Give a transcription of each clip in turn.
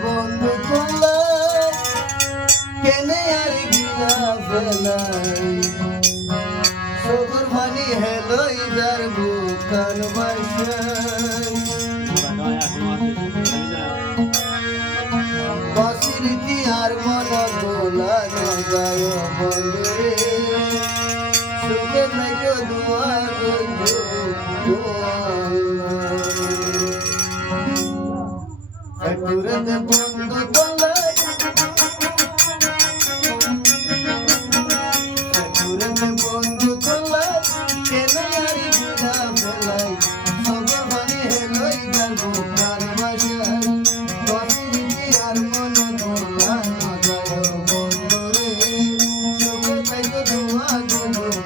বন্ধু করলা কেনে আর গিলা ফেলাই সবুর ভানি হেলো ইদার বুকার বাসাই বসিরতি আর মন গোলা নগায় বন্ধুরে সুখে থাকো দুয়া গঞ্জু ঠাকুরতে বন্ধু করলা ঠাকুরতে বন্ধু করলা কেনে আর গিলা ফেলাই সবুর ভানি হেলো ইদার বুকার বাসাই বসিরতি আর মন গোলা নগায় বন্ধুরে সুখে থাকো দুয়া গঞ্জু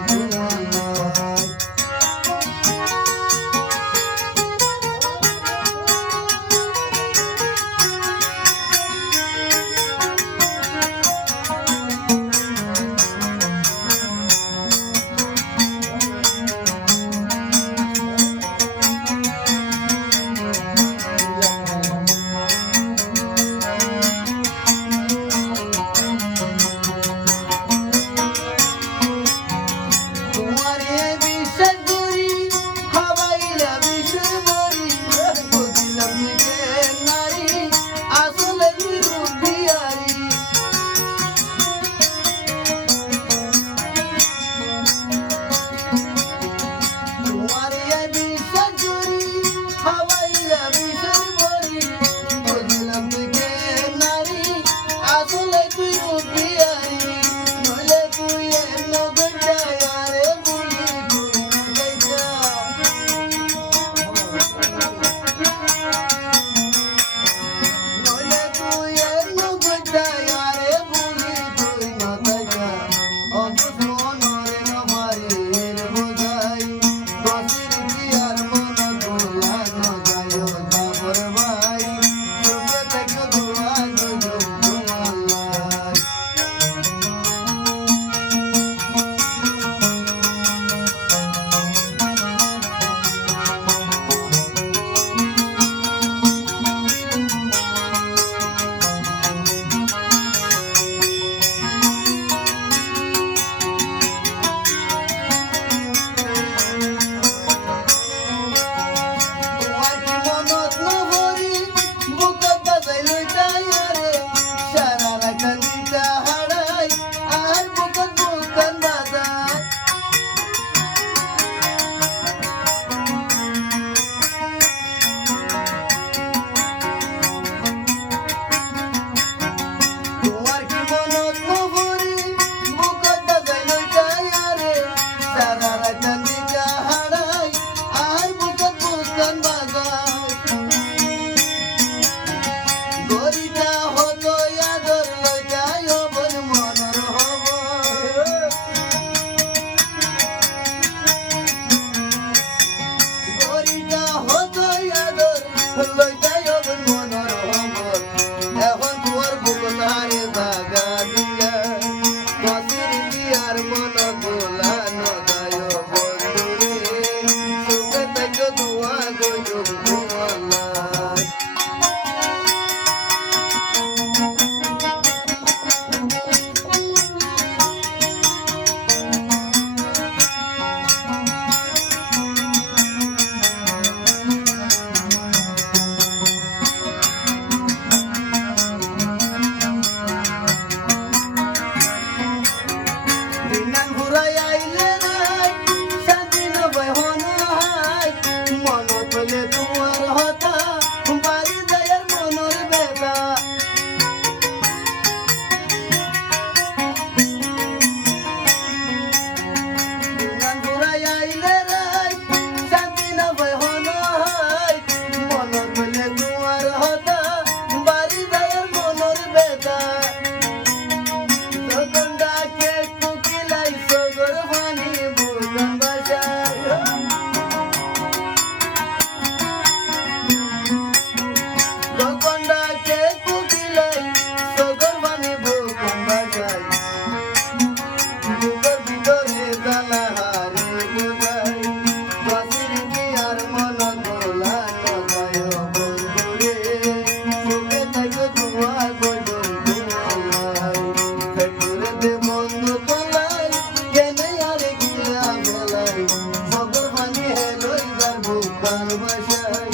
তোমার বাসায়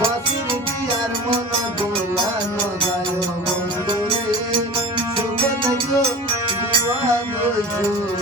বাসির দিয়ার মন দোলানো যায় বন্ধুরে সুখ দেখো দুয়া গো